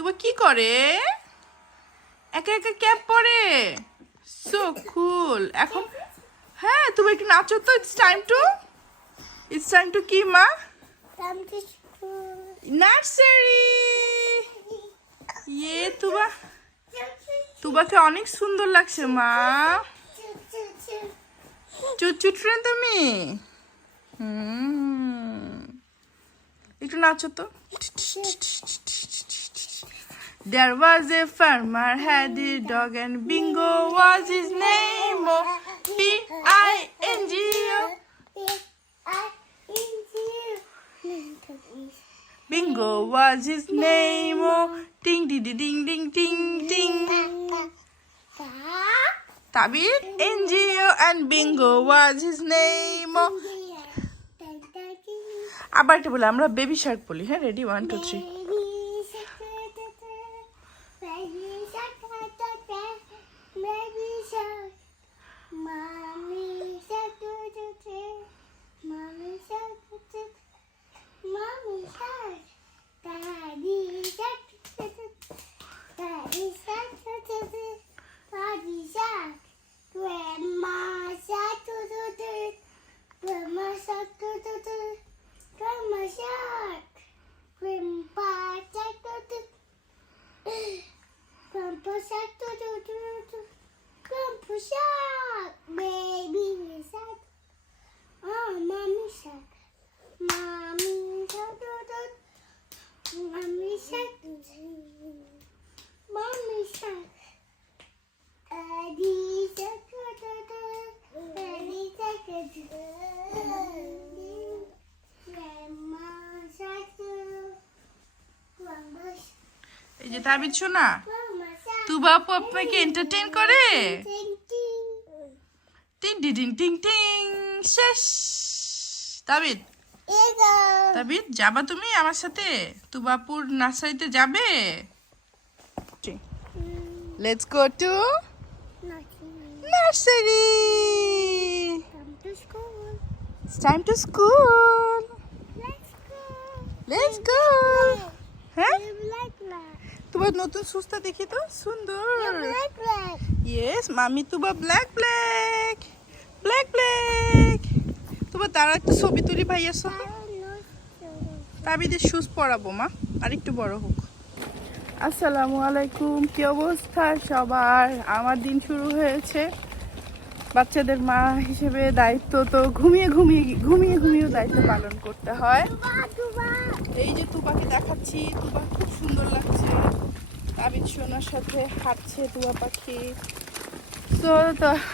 তুবা কি করে? একা একা ক্যাপ পরে? সো কুল এখন হ্যাঁ তুমি একটু নাচো তো it's time to it's time to কি, মা. নার্সারি! ইয়ে তুবা তুবাকে অনেক সুন্দর লাগছে, মা। চুচু তুমি? হুম। একটু নাচো তো। There was a farmer had a dog and Bingo was his name. Oh, B-I-N-G-O. Bingo was his name. Oh, ding ding ding ding ding ding ding. Tabit, N-G-O and Bingo was his name. Oh. আবার একটা বলে আমরা baby shark বলি হ্যাঁ ready one two three Tabid শোনা Grandma তুবা আপু আপনাকে entertain করে. টিং টিং টিং টিং টিং শেষ। তাবিদ Ego. তাবিদ যাবা তুমি আমার সাথে? তুবাপুর নার্সারিতে যাবে? Let's go to. Nursery. Come to school. To school Let's go. Let's তোমার নতুন সুস্তা দেখি তো সুন্দর। ইয়েস মামি Tuba black black black black তোমার তারা একটা ছবি তুলি ভাইয়ার know. তাবিদের শুজ পরাবো মা। আর একটু বড় হোক। আসসালামু আলাইকুম কি অবস্থা সবার? আমার দিন শুরু হয়েছে। বাচ্চাদের মা হিসেবে দায়িত্ব তো ঘুমিয়ে ঘুমিয়ে ঘুমিয়ে ঘুমিয়ে দায়িত্ব পালন করতে হয়. এই যে তুবাকে দেখাচ্ছি তুবা খুব সুন্দর লাগছে। তাবিদ সোনার সাথে হাঁটছে তুবা পাখি। তো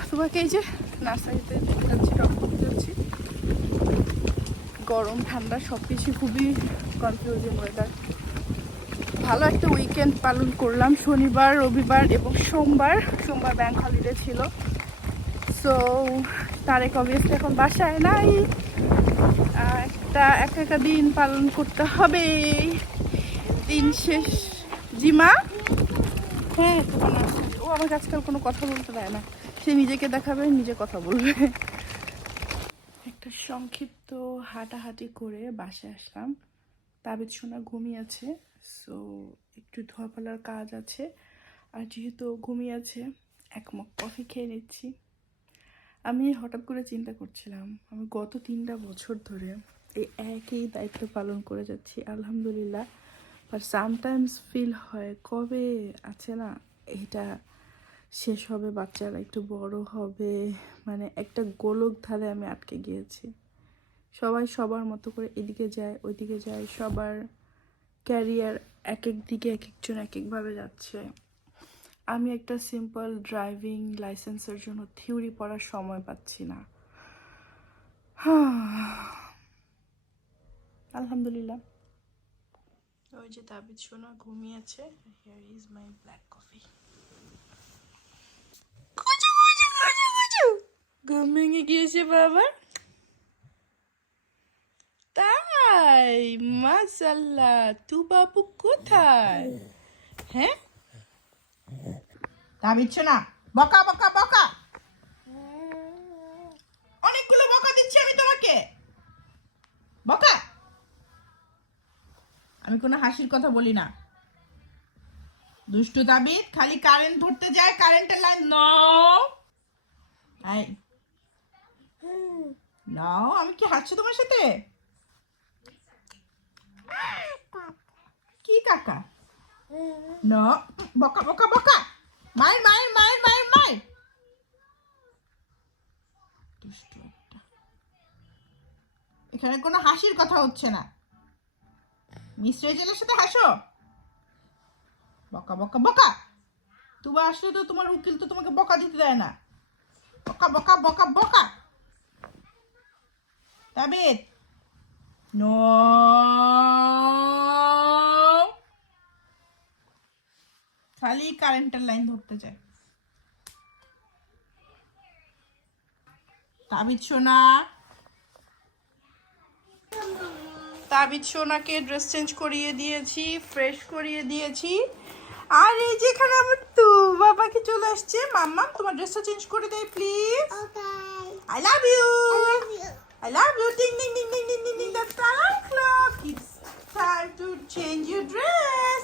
তুবাকে এই যে নার্সারিতে যাচ্ছি করতে যাচ্ছি। গরম, ঠান্ডা সব কিছু খুবই কনফিউজিং ওয়েদার ভালো একটা উইকেন্ড পালন করলাম, শনিবার, রবিবার এবং সোমবার। সোমবার ব্যাংক হলিডে ছিল। সো তারেক অবভিয়াসলি এখন বাসায় নাই। একটা, একা একা দিন পালন করতে হবে। দিন শেষ। জিমা হ্যাঁ নার্সারি। ও আমাকে আজকাল কোনো কথা বলতে দেয় না। সে নিজেকে দেখাবে, নিজে কথা বলবে। একটা সংক্ষিপ্ত হাঁটাহাঁটি করে বাসায় আসলাম। তাবিদ সোনা ঘুমিয়েছে সো একটু ধোয়া ফেলার কাজ আছে। আর যেহেতু ও ঘুমিয়েছে এক মগ কফি খেয়ে নিচ্ছি। আমি হঠাৎ করে চিন্তা করছিলাম, আমি গত তিনটা বছর ধরে এই একই দায়িত্ব পালন করে যাচ্ছি, আলহামদুলিল্লাহ। বাট সামটাইমস ফিল হয়, কবে আছে না, এটা শেষ হবে, বাচ্চারা একটু বড় হবে মানে একটা গোলক ধারে আমি আটকে গিয়েছি। সবাই সবার মতো করে এদিকে যায়, ওইদিকে যায়, সবার ক্যারিয়ার এক এক দিকে এক একজন এক একভাবে যাচ্ছে। আমি একটা সিম্পল ড্রাইভিং লাইসেন্সের জন্য থিওরি পড়ার সময় পাচ্ছি না। আলহামদুলিল্লাহ। ওই যে তাবিদ সোনা ঘুমিয়েছে here is my black coffee কুচু কুচু কুচু কুচু ঘুম ভেঙে গিয়েছে বাবা। তাই মাশাল্লাহ তু বাবু কোথায়? হ্যাঁ? তাবিচ্ছ না বকা বকা বকা। অনেকগুলো বকা দিচ্ছি আমি তোমাকে। বকা। আমি কোনো হাসির কথা বলি না। দুষ্টু তাবিদ খালি কারেন্ট ধরতে যায় কারেন্টের লাইন নো এই নাও, আমি কি হাঁটছি তোমার সাথে? কি কাকা? না বকা বকা বকা। মায়ের মায়ের মায়ের মায়ের মায়ের এখানে কোনো হাসির কথা হচ্ছে না। মিস্ত্রি জেলের সাথে হাসো। বকা বকা বকা। তুমি আসলে তো তোমার উকিল তো তোমাকে বকা দিতে দেয় না। বকা বকা বকা বকা। তাবিদ নো। খালি কারেন্টের লাইন ধরতে চায়। তাবিদ সোনা তাবিদ সোনাকে ড্রেস চেঞ্জ করিয়ে দিয়েছি ফ্রেশ করিয়ে দিয়েছি। আর এই যেখানে আমার তু বাবাকে চলে আসছে। মাম্মা তোমার ড্রেসটা চেঞ্জ করে দেয় please I love you I love you. Ding ding ding ding ding ding ding. The alarm clock. It's time to change your dress.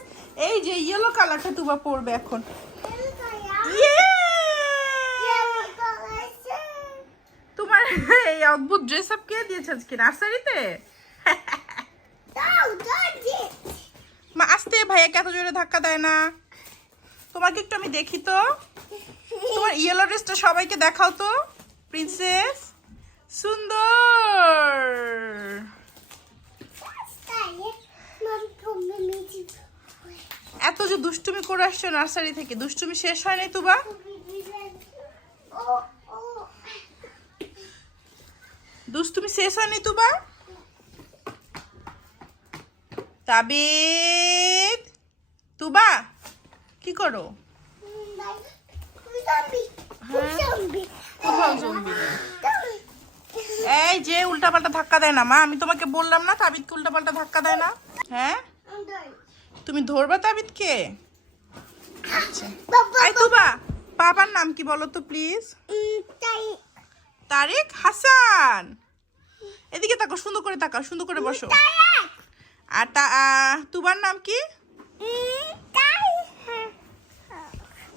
এই যে ইয়েলো কালারটা তুবা পরবে এখন। তোমার এই অদ্ভুত ড্রেস আপ কে দিয়েছে আজকে? নার্সারিতে মা আসতে, ভাইয়াকে এত জোরে ধাক্কা দেয় না। তোমাকে একটু আমি দেখি তো। তোমার ইয়েলো ড্রেসটা সবাইকে দেখাও তো প্রিন্সেস সুন্দর। এত যে দুষ্টুমি করে আসছো নার্সারি থেকে, দুষ্টুমি শেষ হয় নাই তুবা? দুষ্টুমি শেষ হয়নি তুবা? তাবিদ, তুবা, কি করো? নেই। এই যে উল্টাপাল্টা ধাক্কা দেয় না, মা। আমি তোমাকে বললাম না তাবিদকে উল্টাপাল্টা ধাক্কা দেয় না? হ্যাঁ? তুমি ধরবা তাবিদকে? এই তুবা, বাবার নাম কি বলো তো প্লিজ? তারেক হাসান। এদিকে তাকো সুন্দর করে তাকাও, সুন্দর করে বসো। আর তা তুবার নাম কি?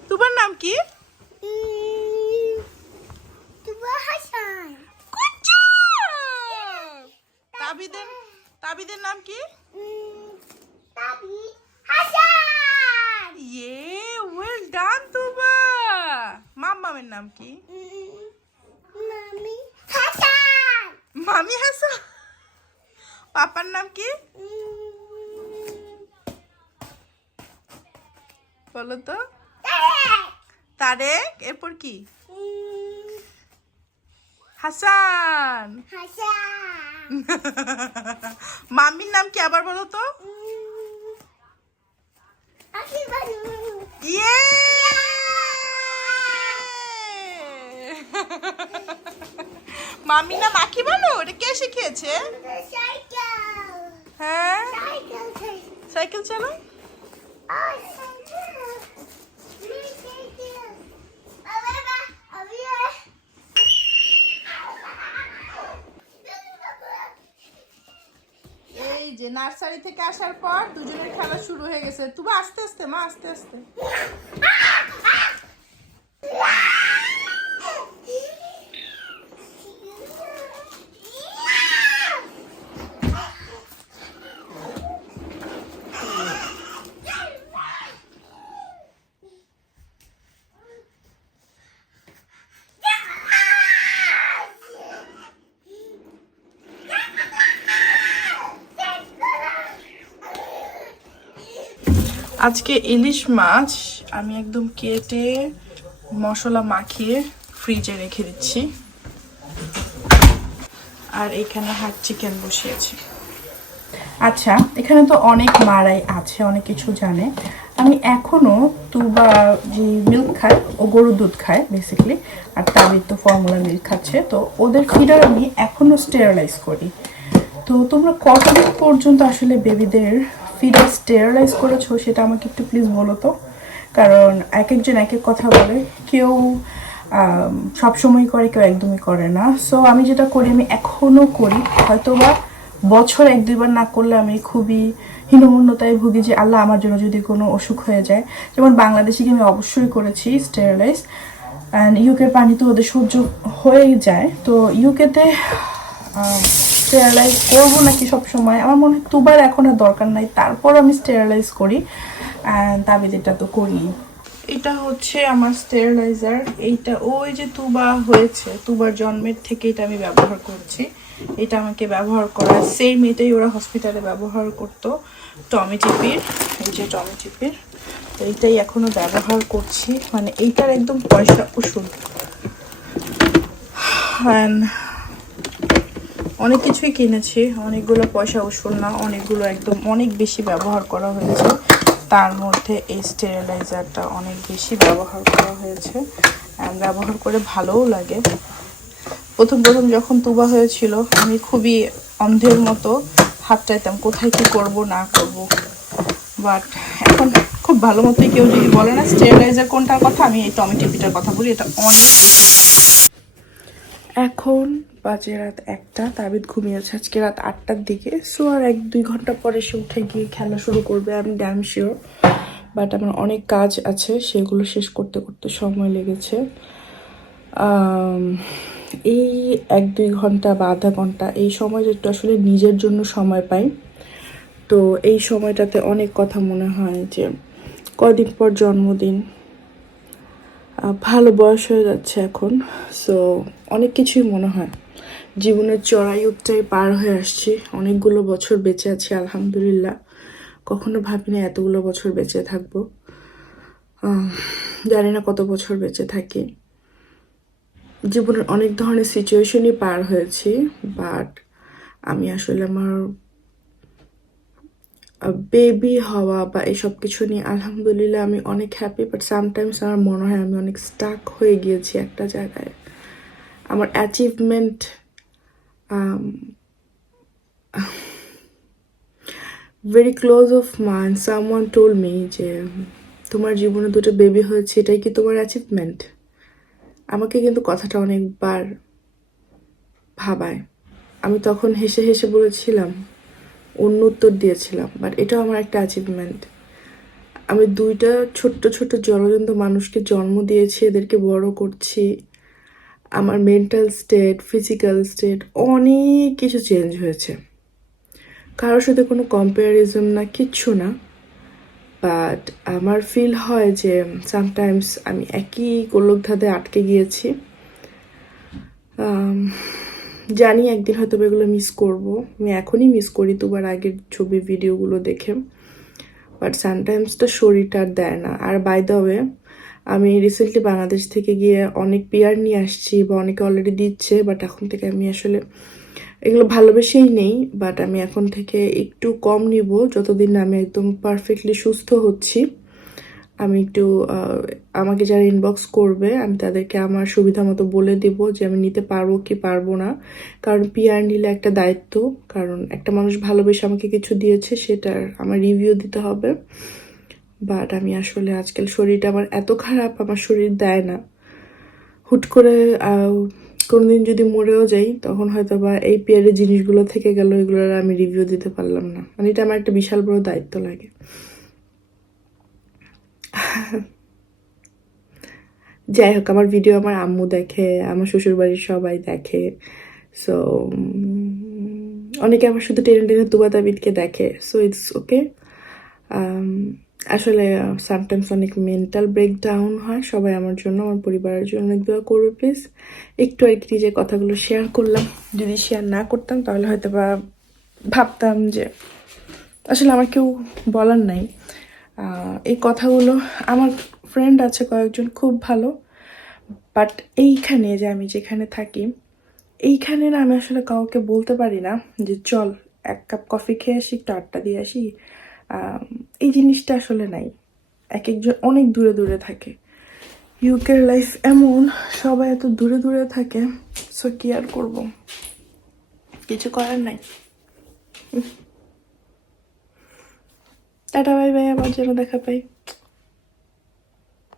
তুবার নাম কি! তাবিদের তাবিদের নাম কি? ইয়ে ওয়েল ডান তুবা! মাম্মামের নাম কি Mommy Hassan. মামি হাসান পাপার নাম কি বলো তো তারেক? এরপর কি? হাসান। মামির নাম কি আবার বলো তো ইয়ে! মাম্মির নাম আখি বলো? এটা কে শিখিয়েছে? হ্যাঁ? সাইকেল চালো যে নার্সারি থেকে আসার পর দুজনের খেলা শুরু হয়ে গেছে। তুমি আস্তে আস্তে, মা, আস্তে আস্তে। আজকে ইলিশ মাছ আমি একদম কেটে মশলা মাখিয়ে ফ্রিজে রেখে দিচ্ছি। আর এখানে হাট চিকেন বসিয়েছি। আচ্ছা এখানে তো অনেক মারাই আছে, অনেক কিছু জানে। আমি এখনও তুবা যে মিল্ক খায়, ও গরুর দুধ খায় বেসিক্যালি আর তাবির তো ফর্মুলা মিল্ক খাচ্ছে। তো ওদের ফিডার আমি এখনও স্টেরালাইজ করি। তো তোমরা কতদিন পর্যন্ত আসলে বেবিদের ফিডার স্টেরালাইজ করেছ সেটা আমাকে একটু প্লিজ বলো তো? কারণ এক একজন এক এক কথা বলে, কেউ সব সময় করে, কেউ একদমই করে না। সো আমি যেটা করি, আমি এখনও করি। হয়তো বা বছর এক, দুইবার না করলে আমি খুবই হীনমন্যতায় ভুগি যে, আল্লাহ আমার জন্য যদি কোনো অসুখ হয়ে যায়। যেমন বাংলাদেশে আমি অবশ্যই করেছি স্টেরিলাইজ অ্যান্ড ইউকের পানি তো ওদের সহ্য হয়েই যায়। তো ইউকেতে স্টেরিলাইজ করব নাকি সব সময় আমার মনে হয় দুবার এখন আর দরকার নাই। তারপর আমি স্টেরিলাইজ করি। অ্যান্ড তাবিদিটা তো করি। এটা হচ্ছে আমার স্টেরিলাইজার এইটা ওই যে তুবা হয়েছে, তুবার জন্মের থেকে এটা আমি ব্যবহার করছি। এটা আমাকে ব্যবহার করা সেম এটাই ওরা হসপিটালে ব্যবহার করতো। টমি টিপির, এই যে টমি টিপির। তো এইটাই এখনও ব্যবহার করছি। মানে এইটার একদম পয়সা উসুল। And অনেক কিছুই কিনেছি, অনেকগুলো পয়সা উসুল না, অনেকগুলো একদম অনেক বেশি ব্যবহার করা হয়েছে। তার মধ্যে এই স্টেরিলাইজারটা অনেক বেশি ব্যবহার করা হয়েছে ব্যবহার করে ভালোও লাগে। প্রথম প্রথম যখন তুবা হয়েছিল, আমি খুবই অন্ধের মতো হাত চাইতাম কোথায় কি করব, না করব। বাট এখন খুব ভালো মতোই কেউ যদি বলে না স্টেরিলাইজার কোনটার কথা? আমি এই টমেটোপিটার কথা বলি, এটা অনেক এখন বাজে রাত একটা, তাবিদ ঘুমিয়েছে আজকে রাত আটটার দিকে। সো আর এক, দুই ঘণ্টা পরে সে উঠে গিয়ে খেলা শুরু করবে আমি ড্যাম শিওর বাট আমার অনেক কাজ আছে, সেগুলো শেষ করতে করতে সময় লেগেছে। এই এক, দুই ঘণ্টা বা আধা ঘণ্টা, এই সময়টা একটু আসলে নিজের জন্য সময় পাই। তো এই সময়টাতে অনেক কথা মনে হয় যে, কদিন পর জন্মদিন ভালো বয়স হয়ে যাচ্ছে এখন সো অনেক কিছুই মনে হয়। জীবনের চড়াই উত্তরাই পার হয়ে আসছি, অনেকগুলো বছর বেঁচে আছি, আলহামদুলিল্লাহ। কখনো ভাবিনি এতগুলো বছর বেঁচে থাকব। জানি না কত বছর বেঁচে থাকি। জীবনের অনেক ধরনের সিচুয়েশনই পার হয়েছি বাট আমি আসলে আমার বেবি হওয়া বা এসব কিছু নিয়ে, আলহামদুলিল্লাহ আমি অনেক হ্যাপি বাট সামটাইমস আমার মনে হয় আমি অনেক স্টাক হয়ে গিয়েছি একটা জায়গায়। আমার achievement very close of mind someone told me যে, তোমার জীবনে দুটো বেবি হয়েছে, এটাই কি তোমার অ্যাচিভমেন্ট আমাকে কিন্তু কথাটা অনেকবার ভাবায়। আমি তখন হেসে হেসে বলেছিলাম অন্য উত্তর দিয়েছিলাম বাট এটাও আমার একটা অ্যাচিভমেন্ট আমি দুইটা ছোট্ট ছোট্ট জলজন্ত মানুষকে জন্ম দিয়েছি, এদেরকে বড় করছি। আমার মেন্টাল স্টেট ফিজিক্যাল স্টেট অনেক কিছু চেঞ্জ হয়েছে। কারোর সাথে কোনো কম্প্যারিজম না, কিচ্ছু না। বাট আমার ফিল হয় যে সামটাইমস আমি একই গোলকধাঁধে আটকে গিয়েছি। জানি একদিন হয়তো এগুলো মিস করব। আমি এখনই মিস করি দুবার আগের ছবি ভিডিওগুলো দেখে। বাট সামটাইমস তো শরীরটা আর দেয় না। আর বাই দ্য আমি রিসেন্টলি বাংলাদেশ থেকে গিয়ে অনেক পিয়ার নিয়ে আসছি বা অনেকে অলরেডি দিচ্ছে বাট এখন থেকে আমি আসলে এগুলো ভালোবেসেই নেই। বাট আমি এখন থেকে একটু কম নিব। যতদিন না আমি একদম পারফেক্টলি সুস্থ হচ্ছি। আমি একটু আমাকে যারা ইনবক্স করবে, আমি তাদেরকে আমার সুবিধা মতো বলে দিব যে আমি নিতে পারব কি পারব না। কারণ পিআর নিলে একটা দায়িত্ব, কারণ একটা মানুষ ভালোবেসে আমাকে কিছু দিয়েছে সেটার আমার রিভিউ দিতে হবে। বাট আমি আসলে আজকাল শরীরটা আমার এত খারাপ, আমার শরীর দেয় না। হুট করে কোনোদিন যদি মরেও যাই, তখন হয়তো বা এই পিয়ারের জিনিসগুলো থেকে গেল, এগুলোর আমি রিভিউ দিতে পারলাম না। মানে এটা আমার একটা বিশাল বড় দায়িত্ব লাগে। যাই হোক, আমার ভিডিও আমার আম্মু দেখে, আমার শ্বশুরবাড়ির সবাই দেখে। সো অনেকে আমার শুধু টেনে টেনে তুবা তাবিদকে দেখে। সো ইটস ওকে আসলে সামটাইমস অনেক মেন্টাল ব্রেকডাউন হয়। সবাই আমার জন্য, আমার পরিবারের জন্য অনেক দোয়া করবে প্লিজ একটু আর কি নিজের কথাগুলো শেয়ার করলাম। যদি শেয়ার না করতাম, তাহলে হয়তো বা ভাবতাম যে, আসলে আমার কেউ বলার নাই। এই কথাগুলো আমার ফ্রেন্ড আছে কয়েকজন, খুব ভালো। বাট এইখানে যে আমি যেখানে থাকি, এইখানে না আমি আসলে কাউকে বলতে পারি না যে, চল, এক কাপ কফি খেয়ে আসি, একটু আড্ডা দিয়ে আসি। এই জিনিসটা আসলে নাই। এক একজন অনেক দূরে দূরে থাকে। ইউকের লাইফ এমন, সবাই এত দূরে দূরে থাকে সো কি আর করব? কিছু করার নাই। টাটা বাই বাই আবার যেন দেখা পাই।